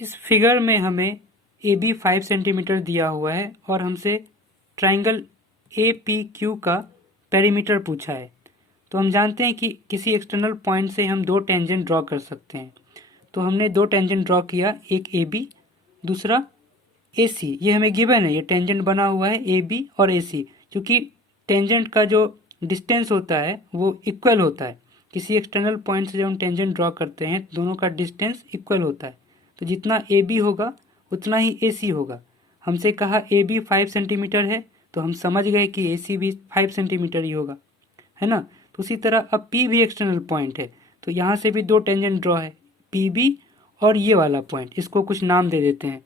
इस फिगर में हमें ए बी 5 सेंटीमीटर दिया हुआ है और हमसे ट्राइंगल ए पी क्यू का पेरीमीटर पूछा है। तो हम जानते हैं कि किसी एक्सटर्नल पॉइंट से हम दो टेंजेंट ड्रॉ कर सकते हैं। तो हमने दो टेंजेंट ड्रॉ किया, एक ए बी, दूसरा ए सी। ये हमें गिवन है, ये टेंजेंट बना हुआ है ए बी और ए सी, क्योंकि टेंजेंट का जो डिस्टेंस होता है वो इक्वल होता है। किसी एक्सटर्नल पॉइंट से जब हम टेंजेंट ड्रॉ करते हैं दोनों का डिस्टेंस इक्वल होता है। तो जितना ए बी होगा उतना ही ए सी होगा। हमसे कहा ए बी 5 सेंटीमीटर है, तो हम समझ गए कि ए सी भी 5 सेंटीमीटर ही होगा, है ना। तो उसी तरह अब पी भी एक्सटर्नल पॉइंट है, तो यहाँ से भी दो टेंजेंट ड्रॉ है, पी बी और ये वाला पॉइंट। इसको कुछ नाम दे देते हैं,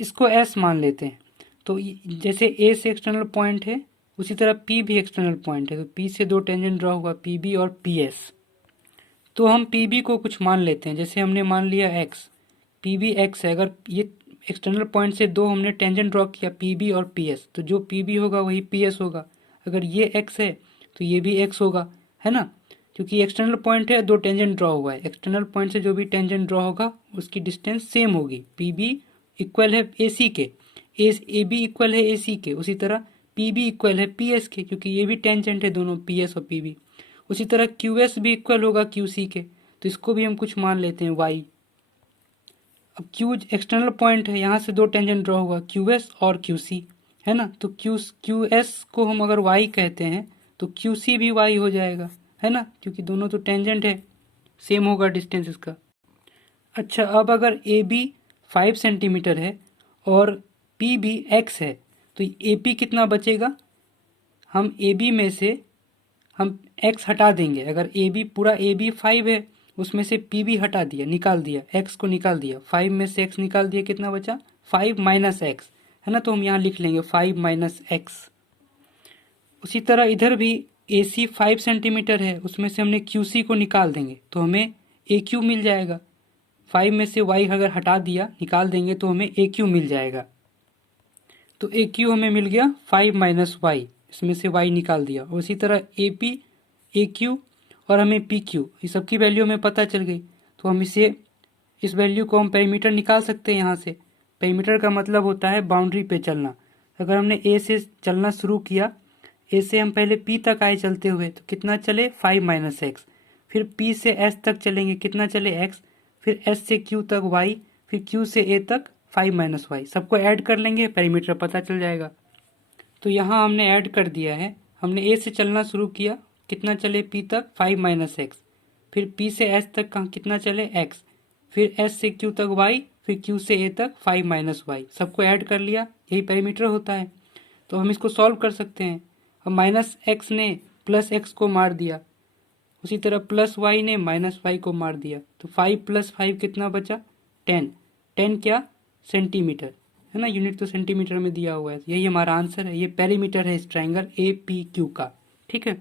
इसको एस मान लेते हैं। तो जैसे ए से एक्सटर्नल पॉइंट है उसी तरह पी भी एक्सटर्नल पॉइंट है, तो पी से दो टेंजेंट ड्रॉ हुआ, पी बी और पी एस। तो हम पी बी को कुछ मान लेते हैं, जैसे हमने मान लिया एक्स, पी बी एक्स है। अगर ये एक्सटर्नल पॉइंट से दो हमने टेंजेंट ड्रॉ किया, पी बी और पी एस, तो जो पी बी होगा वही पी एस होगा। अगर ये एक्स है तो ये भी एक्स होगा, है ना, क्योंकि एक्सटर्नल पॉइंट है, दो टेंजेंट ड्रॉ हुआ है। एक्सटर्नल पॉइंट से जो भी टेंजेंट ड्रॉ होगा उसकी डिस्टेंस सेम होगी। पी बी इक्वल है ए सी के, ए बी इक्वल है ए सी के, उसी तरह पी बी इक्वल है पी एस के, क्योंकि ये भी टेंजेंट है दोनों, पी एस और पी बी। उसी तरह क्यू एस भी इक्वल होगा क्यू सी के, तो इसको भी हम कुछ मान लेते हैं वाई। अब क्यू एक्सटर्नल पॉइंट है, यहाँ से दो टेंजेंट ड्रॉ हुआ, क्यू एस और क्यू सी, है ना। तो क्यू एस को हम अगर वाई कहते हैं तो क्यू सी भी वाई हो जाएगा, है ना, क्योंकि दोनों तो टेंजेंट है, सेम होगा डिस्टेंस इसका। अच्छा, अब अगर ए बी 5 सेंटीमीटर है और पी बी एक्स है, तो ए पी कितना बचेगा। हम ए बी में से हम x हटा देंगे। अगर ए बी पूरा ए बी 5 है, उसमें से पी बी हटा दिया, निकाल दिया, x को निकाल दिया, 5 में से x निकाल दिया, कितना बचा 5 माइनस एक्स, है ना। तो हम यहाँ लिख लेंगे 5 माइनस एक्स। उसी तरह इधर भी ए सी 5 सेंटीमीटर है, उसमें से हमने क्यू सी को निकाल देंगे तो हमें ए क्यू मिल जाएगा। 5 में से y अगर हटा दिया, निकाल देंगे, तो हमें ए क्यू मिल जाएगा। तो ए क्यू हमें मिल गया 5 माइनस वाई, इसमें से y निकाल दिया। उसी तरह ए पी, ए क्यू और हमें पी क्यू, ये सबकी वैल्यू हमें पता चल गई। तो हम इस वैल्यू को हम पेरीमीटर निकाल सकते हैं यहाँ से। पेरीमीटर का मतलब होता है बाउंड्री पे चलना। अगर हमने ए से चलना शुरू किया, ए से हम पहले पी तक आए चलते हुए, तो कितना चले 5 माइनस एक्स, फिर पी से एस तक चलेंगे, कितना चले एक्स, फिर एस से क्यू तक वाई, फिर क्यू से ए तक 5 माइनस वाई। सबको ऐड कर लेंगे, पेरीमीटर पता चल जाएगा। तो यहाँ हमने ऐड कर दिया है। हमने ए से चलना शुरू किया, कितना चले पी तक 5 माइनस एक्स, फिर पी से एस तक कितना चले एक्स, फिर एस से क्यू तक वाई, फिर क्यू से ए तक 5 माइनस वाई। सबको ऐड कर लिया, यही पेरीमीटर होता है। तो हम इसको सॉल्व कर सकते हैं। अब माइनस एक्स ने प्लस एक्स को मार दिया, उसी तरह प्लस वाई ने माइनस वाई को मार दिया, तो 5 प्लस 5 कितना बचा 10। 10 क्या सेंटीमीटर, है ना, यूनिट तो सेंटीमीटर में दिया हुआ है। यही हमारा आंसर है, ये पेरीमीटर है इस ट्रायंगल ए पी क्यू का, ठीक है।